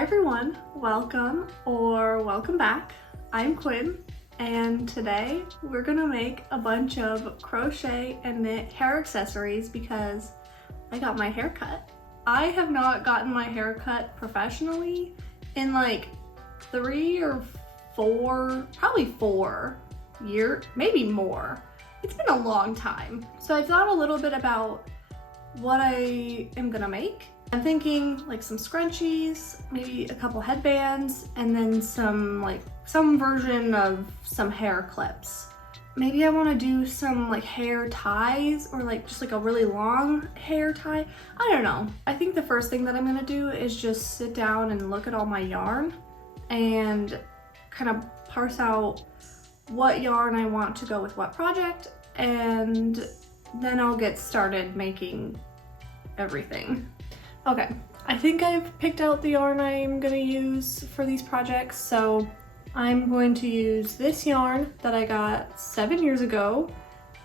Hi everyone, welcome back. I'm Quinn and today we're gonna make a bunch of crochet and knit hair accessories because I got my hair cut. I have not gotten my hair cut professionally in like 3 or 4, probably 4 years, maybe more. It's been a long time. So I thought a little bit about what I am gonna make. I'm thinking like some scrunchies, maybe a couple headbands, and then some version of some hair clips. Maybe I want to do some like hair ties or like just like a really long hair tie. I don't know. I think the first thing that I'm gonna do is just sit down and look at all my yarn and kind of parse out what yarn I want to go with what project, and then I'll get started making everything. Okay, I think I've picked out the yarn I'm gonna use for these projects, so I'm going to use this yarn that I got 7 years ago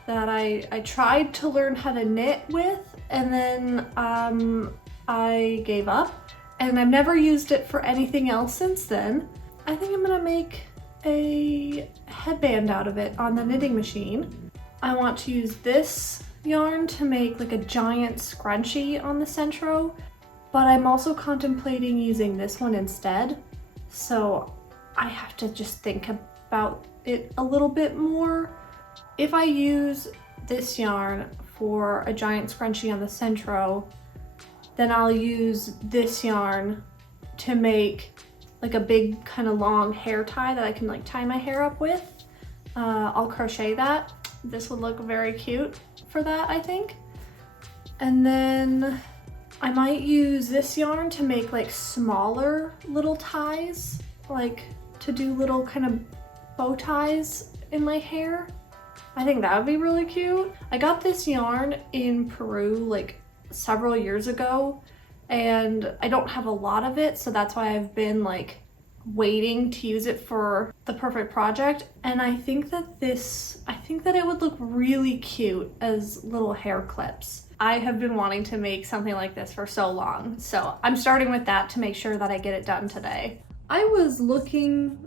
that I tried to learn how to knit with, and then I gave up, and I've never used it for anything else since then. I think I'm gonna make a headband out of it on the knitting machine. I want to use this yarn to make like a giant scrunchie on the sentro, but I'm also contemplating using this one instead, so I have to just think about it a little bit more. If I use this yarn for a giant scrunchie on the sentro, then I'll use this yarn to make like a big kind of long hair tie that I can like tie my hair up with. I'll crochet that. This would look very cute for that, I think. And then I might use this yarn to make like smaller little ties, like to do little kind of bow ties in my hair. I think that would be really cute. I got this yarn in Peru like several years ago, and I don't have a lot of it, so that's why I've been like waiting to use it for the perfect project. And I think that it would look really cute as little hair clips. I have been wanting to make something like this for so long, so I'm starting with that to make sure that I get it done today. I was looking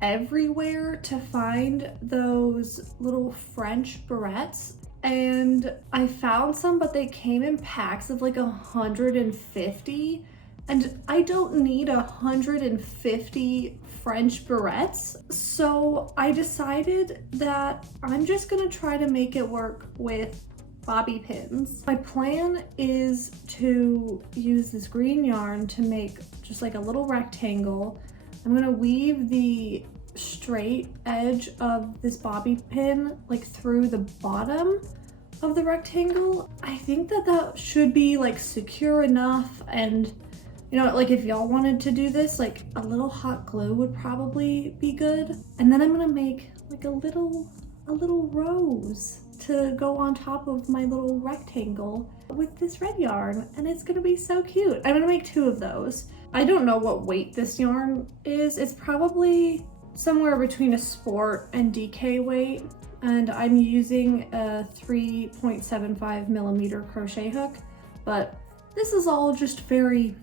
everywhere to find those little French barrettes, and I found some, but they came in packs of like 150. And I don't need 150 French barrettes, so I decided that I'm just gonna try to make it work with bobby pins. My plan is to use this green yarn to make just like a little rectangle. I'm gonna weave the straight edge of this bobby pin like through the bottom of the rectangle. I think that should be like secure enough, and you know, like if y'all wanted to do this, like a little hot glue would probably be good. And then I'm gonna make like a little rose to go on top of my little rectangle with this red yarn, and it's gonna be so cute. I'm gonna make 2 of those. I don't know what weight this yarn is. It's probably somewhere between a sport and DK weight, and I'm using a 3.75 millimeter crochet hook, but this is all just very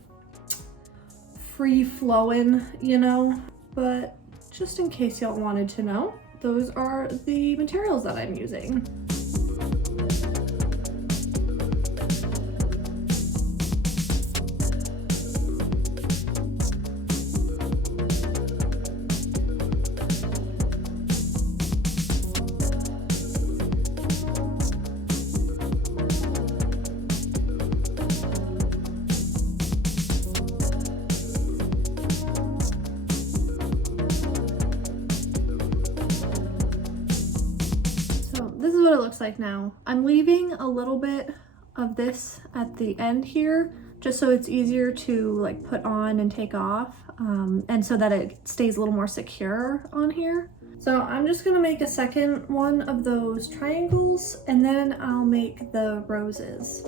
free-flowing, you know, but just in case y'all wanted to know, those are the materials that I'm using. What it looks like now. I'm leaving a little bit of this at the end here just so it's easier to like put on and take off, and so that it stays a little more secure on here. So I'm just gonna make a second one of those triangles, and then I'll make the roses.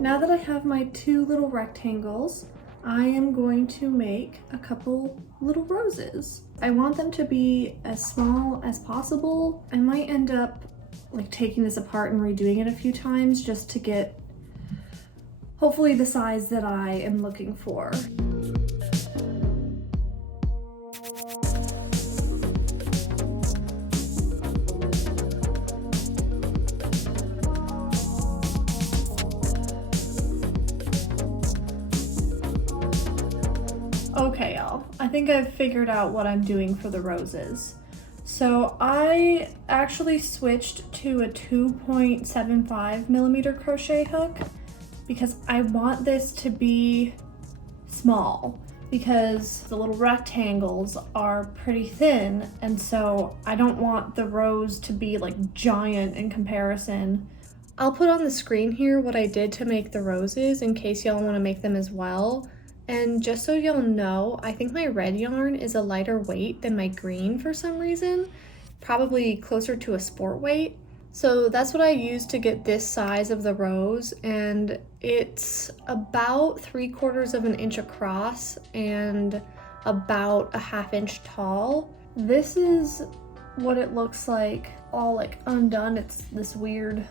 Now that I have my 2 little rectangles, I am going to make a couple little roses. I want them to be as small as possible. I might end up like taking this apart and redoing it a few times just to get hopefully the size that I am looking for. Okay, y'all, I think I've figured out what I'm doing for the roses. So I actually switched to a 2.75 millimeter crochet hook because I want this to be small because the little rectangles are pretty thin, and so I don't want the rose to be like giant in comparison. I'll put on the screen here what I did to make the roses in case y'all want to make them as well. And just so y'all know, I think my red yarn is a lighter weight than my green for some reason, probably closer to a sport weight. So that's what I used to get this size of the rose, and it's about 3/4 of an inch across and about a 1/2 inch tall. This is what it looks like all like undone. It's this weird,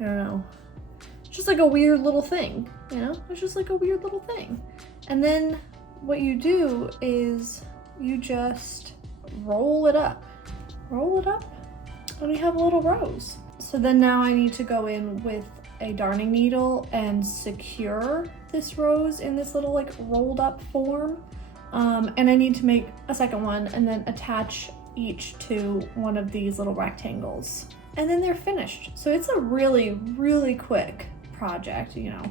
I don't know, just like a weird little thing, you know? It's just like a weird little thing. And then what you do is you just roll it up, and you have a little rose. So then now I need to go in with a darning needle and secure this rose in this little like rolled up form. And I need to make a second one and then attach each to one of these little rectangles. And then they're finished. So it's a really, really quick project, you know,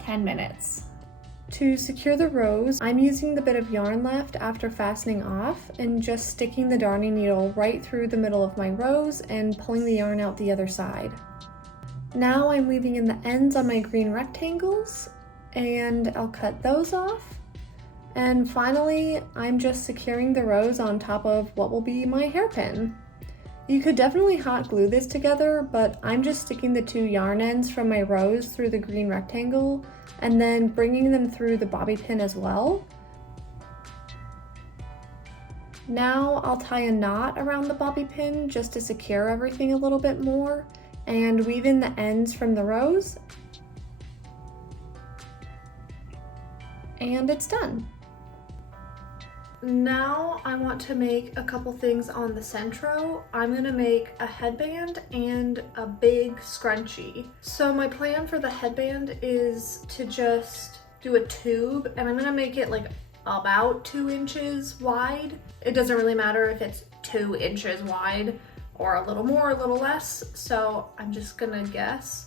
10 minutes. To secure the rose, I'm using the bit of yarn left after fastening off and just sticking the darning needle right through the middle of my rose and pulling the yarn out the other side. Now I'm weaving in the ends on my green rectangles, and I'll cut those off. And finally, I'm just securing the rose on top of what will be my hairpin. You could definitely hot glue this together, but I'm just sticking the 2 yarn ends from my rose through the green rectangle and then bringing them through the bobby pin as well. Now I'll tie a knot around the bobby pin just to secure everything a little bit more and weave in the ends from the rose. And it's done. Now I want to make a couple things on the centro. I'm gonna make a headband and a big scrunchie. So my plan for the headband is to just do a tube, and I'm gonna make it like about 2 inches wide. It doesn't really matter if it's 2 inches wide or a little more, a little less, so I'm just gonna guess.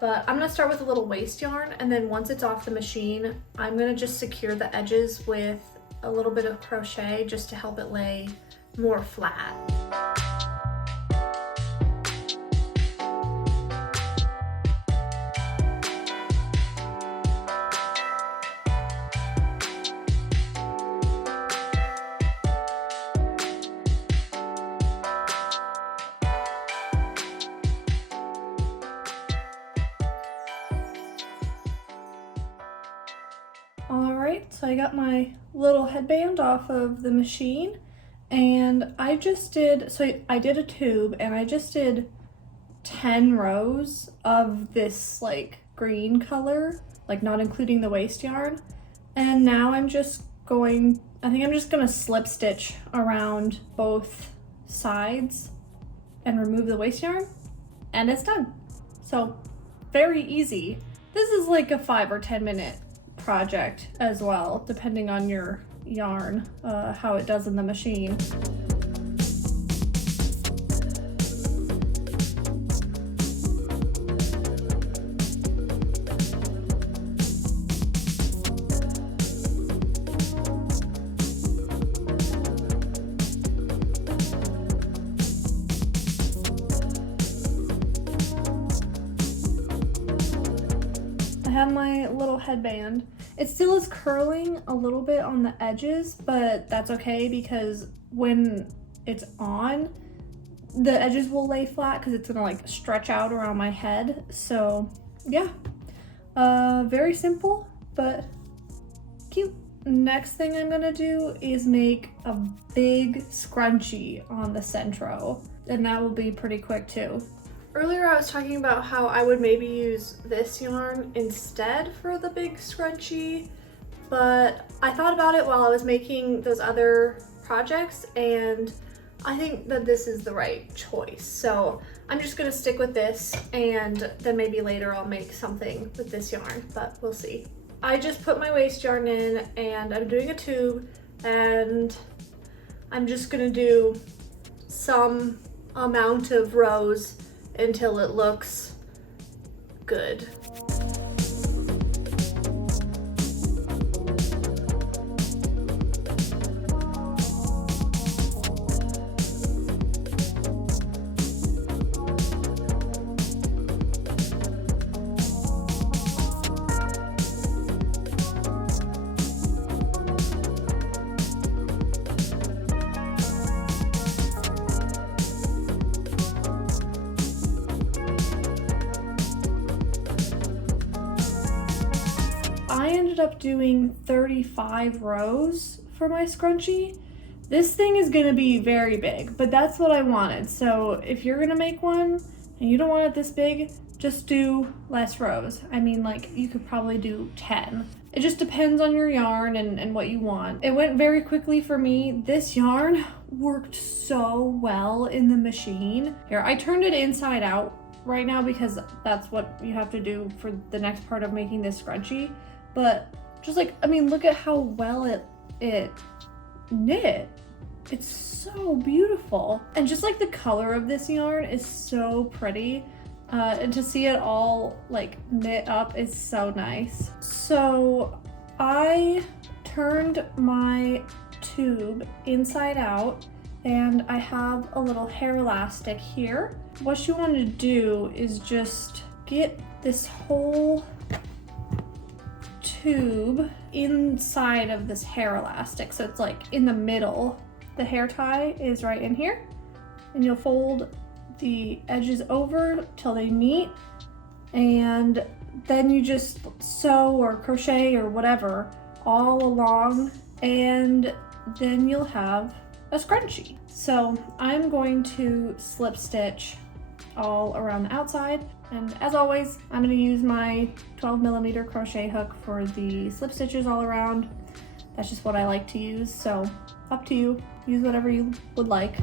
But I'm gonna start with a little waste yarn, and then once it's off the machine, I'm gonna just secure the edges with a little bit of crochet just to help it lay more flat. Alright, so I got my little headband off of the machine, and I just did, so I did a tube and I just did 10 rows of this like green color, like not including the waste yarn. And now I'm just going, I think I'm just gonna slip stitch around both sides and remove the waste yarn, and it's done. So very easy. This is like a 5 or 10 minute project as well, depending on your yarn, how it does in the machine. I have my little headband. It still is curling a little bit on the edges, but that's okay because when it's on, the edges will lay flat because it's gonna like stretch out around my head. So yeah, very simple, but cute. Next thing I'm gonna do is make a big scrunchie on the centro. then that will be pretty quick too. Earlier I was talking about how I would maybe use this yarn instead for the big scrunchie, but I thought about it while I was making those other projects, and I think that this is the right choice. So I'm just gonna stick with this, and then maybe later I'll make something with this yarn, but we'll see. I just put my waste yarn in, and I'm doing a tube, and I'm just gonna do some amount of rows until it looks good. I ended up doing 35 rows for my scrunchie. This thing is gonna be very big, but that's what I wanted. So if you're gonna make one and you don't want it this big, just do less rows. I mean, like, you could probably do 10. It just depends on your yarn and what you want. It went very quickly for me. This yarn worked so well in the machine. Here, I turned it inside out right now because that's what you have to do for the next part of making this scrunchie. But just like, I mean, look at how well it knit. It's so beautiful. And just like the color of this yarn is so pretty. And to see it all like knit up is so nice. So I turned my tube inside out, and I have a little hair elastic here. What you want to do is just get this whole tube inside of this hair elastic, so it's like in the middle. The hair tie is right in here, and you'll fold the edges over till they meet, and then you just sew or crochet or whatever all along, and then you'll have a scrunchie. So I'm going to slip stitch all around the outside, and as always, I'm going to use my 12mm crochet hook for the slip stitches all around. That's just what I like to use, so up to you. Use whatever you would like.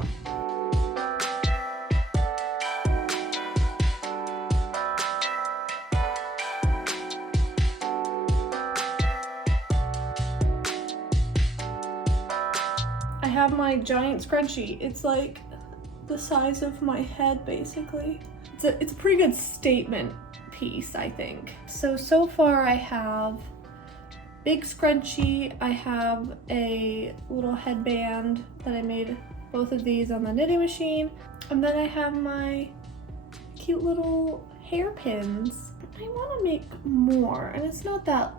I have my giant scrunchie. It's like the size of my head, basically. It's a pretty good statement piece, I think. So far I have big scrunchie, I have a little headband that I made both of these on the knitting machine, and then I have my cute little hairpins. I want to make more, and it's not that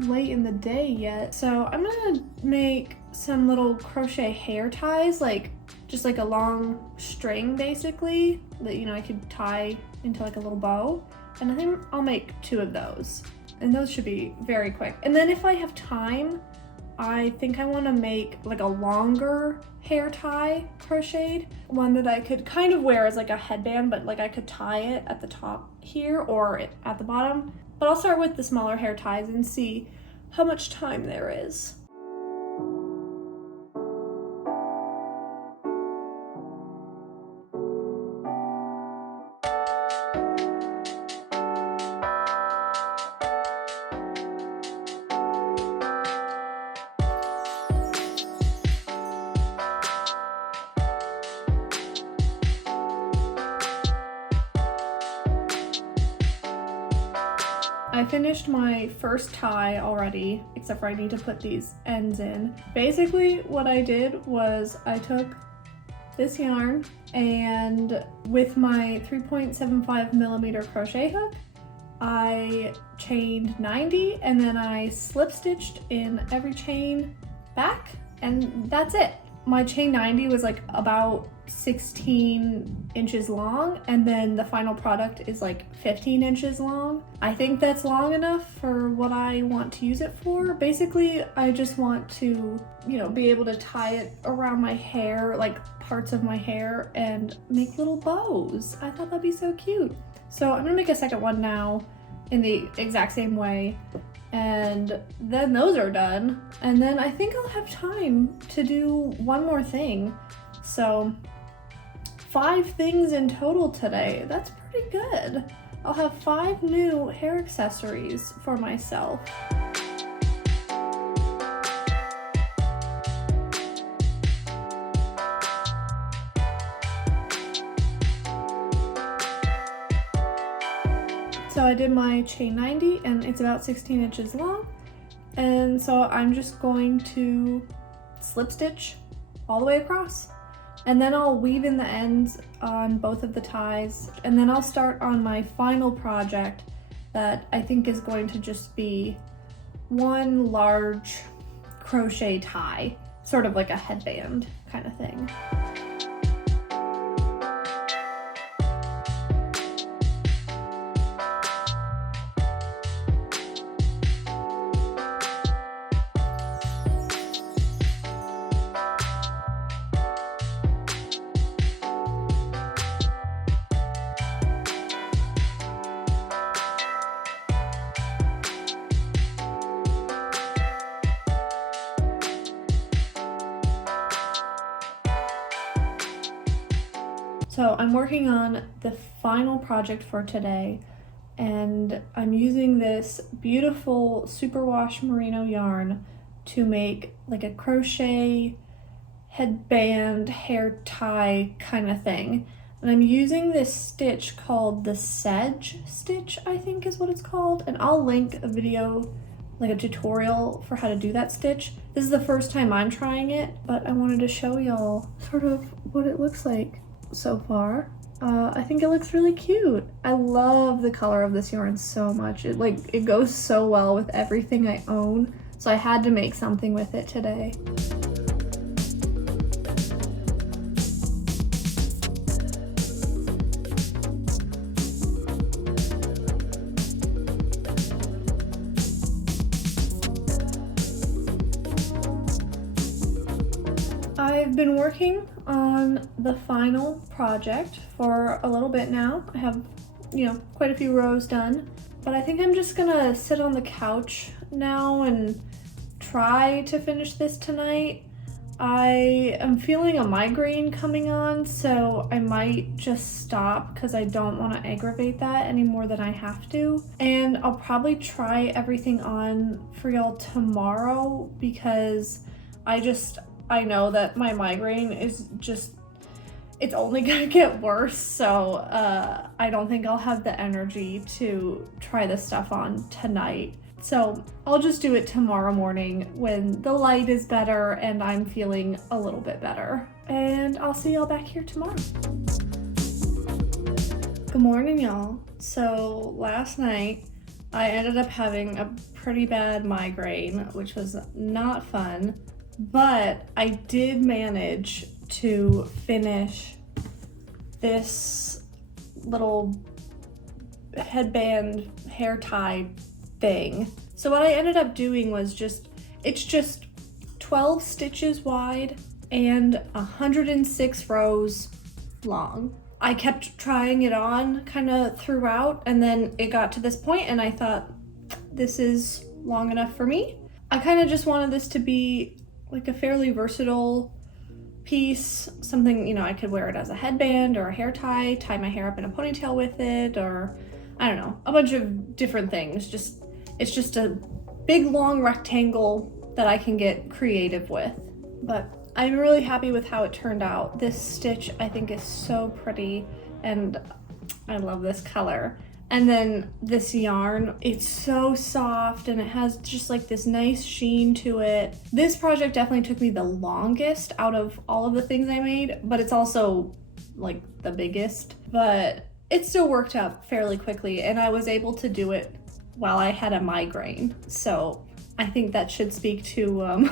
late in the day yet, so I'm gonna make some little crochet hair ties, like just like a long string basically that, you know, I could tie into like a little bow, and I think I'll make 2 of those, and those should be very quick. And then if I have time, I think I want to make like a longer hair tie crocheted one that I could kind of wear as like a headband, but like I could tie it at the top here or at the bottom. But I'll start with the smaller hair ties and see how much time there is. I finished my first tie already, except for I need to put these ends in. Basically, what I did was I took this yarn, and with my 3.75mm crochet hook, I chained 90, and then I slip stitched in every chain back, and that's it. my chain 90 was like about 16 inches long, and then the final product is like 15 inches long. I think that's long enough for what I want to use it for. Basically, I just want to, you know, be able to tie it around my hair, like parts of my hair, and make little bows. I thought that'd be so cute. So I'm gonna make a second one now in the exact same way, and then those are done. And then I think I'll have time to do one more thing. So 5 things in total today. That's pretty good. I'll have 5 new hair accessories for myself. So I did my chain 90 and it's about 16 inches long. And so I'm just going to slip stitch all the way across. And then I'll weave in the ends on both of the ties. And then I'll start on my final project that I think is going to just be one large crochet tie, sort of like a headband kind of thing. So I'm working on the final project for today, and I'm using this beautiful superwash merino yarn to make like a crochet headband hair tie kind of thing. And I'm using this stitch called the sedge stitch, I think is what it's called. And I'll link a video, like a tutorial for how to do that stitch. This is the first time I'm trying it, but I wanted to show y'all sort of what it looks like so far. I think it looks really cute. I love the color of this yarn so much. It goes so well with everything I own, so I had to make something with it today. I've been working on the final project for a little bit now. I have, you know, quite a few rows done, but I think I'm just gonna sit on the couch now and try to finish this tonight. I am feeling a migraine coming on, so I might just stop because I don't want to aggravate that any more than I have to. And I'll probably try everything on for y'all tomorrow because I know that my migraine is just, it's only gonna get worse, so I don't think I'll have the energy to try this stuff on tonight. So I'll just do it tomorrow morning when the light is better and I'm feeling a little bit better. And I'll see y'all back here tomorrow. Good morning, y'all. So last night I ended up having a pretty bad migraine, which was not fun. But I did manage to finish this little headband hair tie thing. So what I ended up doing was it's just 12 stitches wide and 106 rows long. I kept trying it on kind of throughout, and then it got to this point and I thought, this is long enough for me. I kind of just wanted this to be like a fairly versatile piece, something, you know, I could wear it as a headband or a hair tie my hair up in a ponytail with it, or I don't know, a bunch of different things. It's just a big long rectangle that I can get creative with. But I'm really happy with how it turned out. This stitch I think is so pretty and I love this color. And then this yarn, it's so soft and it has just like this nice sheen to it. This project definitely took me the longest out of all of the things I made, but it's also like the biggest. But it still worked out fairly quickly and I was able to do it while I had a migraine. So I think that should speak to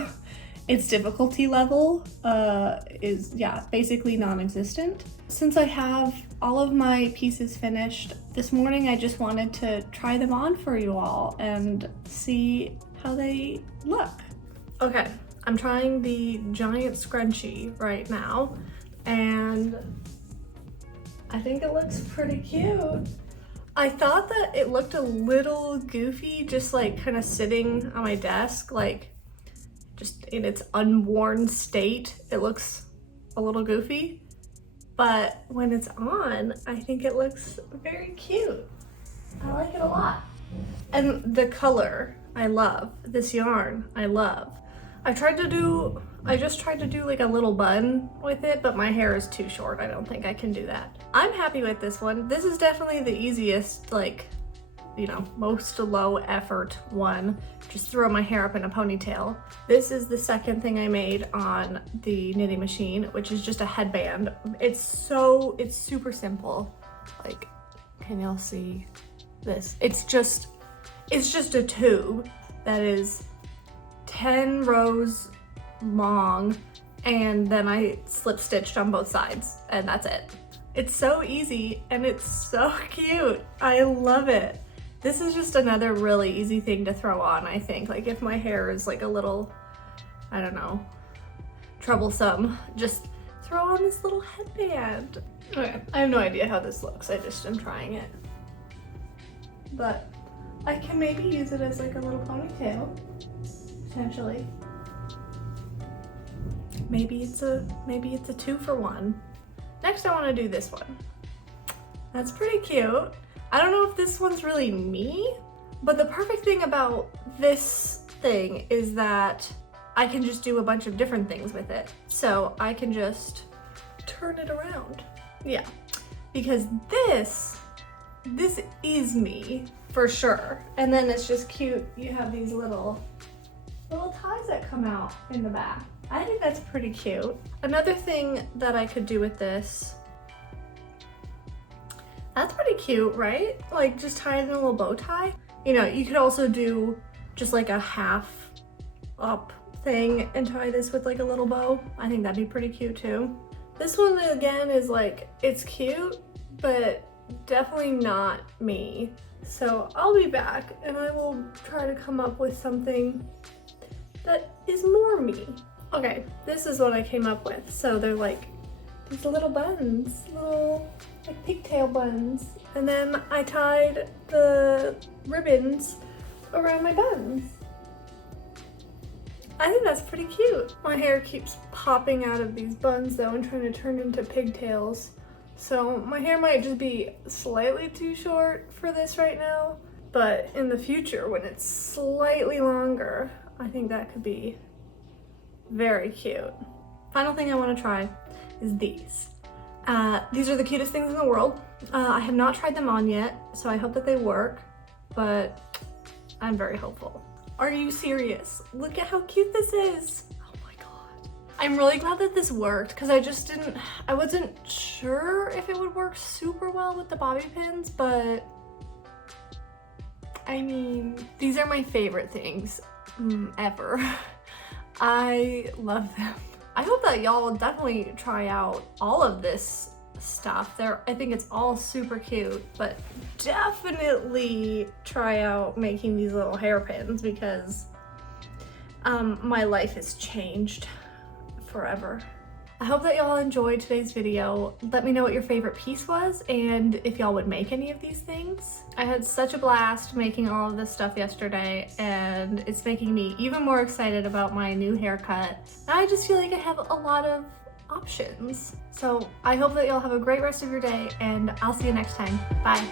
its difficulty level is, yeah, basically non-existent. Since I have all of my pieces finished, this morning I just wanted to try them on for you all and see how they look. Okay, I'm trying the giant scrunchie right now, and I think it looks pretty cute. I thought that it looked a little goofy, just like kind of sitting on my desk, like just in its unworn state. It looks a little goofy, but when it's on, I think it looks very cute. I like it a lot. And the color, I love. This yarn, I love. I just tried to do like a little bun with it, but my hair is too short. I don't think I can do that. I'm happy with this one. This is definitely the easiest, like, you know, most low effort one. Just throw my hair up in a ponytail. This is the second thing I made on the knitting machine, which is just a headband. It's super simple. Like, can y'all see this? It's just a tube that is 10 rows long, and then I slip stitched on both sides, and that's it. It's so easy and it's so cute. I love it. This is just another really easy thing to throw on, I think. Like if my hair is like a little, I don't know, troublesome, just throw on this little headband. Okay, I have no idea how this looks. I just am trying it. But I can maybe use it as like a little ponytail, potentially. Maybe it's a 2-for-1. Next I want to do this one. That's pretty cute. I don't know if this one's really me, but the perfect thing about this thing is that I can just do a bunch of different things with it. So I can just turn it around. Yeah, because this is me for sure. And then it's just cute. You have these little ties that come out in the back. I think that's pretty cute. Another thing that I could do with this, that's pretty cute, right? Like just tie it in a little bow tie. You know, you could also do just like a half up thing and tie this with like a little bow. I think that'd be pretty cute too. This one again is like, it's cute, but definitely not me. So I'll be back and I will try to come up with something that is more me. Okay, this is what I came up with. So they're like these little buns, little like pigtail buns. And then I tied the ribbons around my buns. I think that's pretty cute. My hair keeps popping out of these buns though and trying to turn into pigtails. So my hair might just be slightly too short for this right now, but in the future when it's slightly longer, I think that could be very cute. Final thing I want to try is these. These are the cutest things in the world. I have not tried them on yet, so I hope that they work, but I'm very hopeful. Are you serious? Look at how cute this is. Oh my god. I'm really glad that this worked because I wasn't sure if it would work super well with the bobby pins, but I mean, these are my favorite things ever. I love them. I hope that y'all will definitely try out all of this stuff. I think it's all super cute, but definitely try out making these little hairpins because my life has changed forever. I hope that y'all enjoyed today's video. Let me know what your favorite piece was and if y'all would make any of these things. I had such a blast making all of this stuff yesterday and it's making me even more excited about my new haircut. And I just feel like I have a lot of options. So I hope that y'all have a great rest of your day and I'll see you next time. Bye.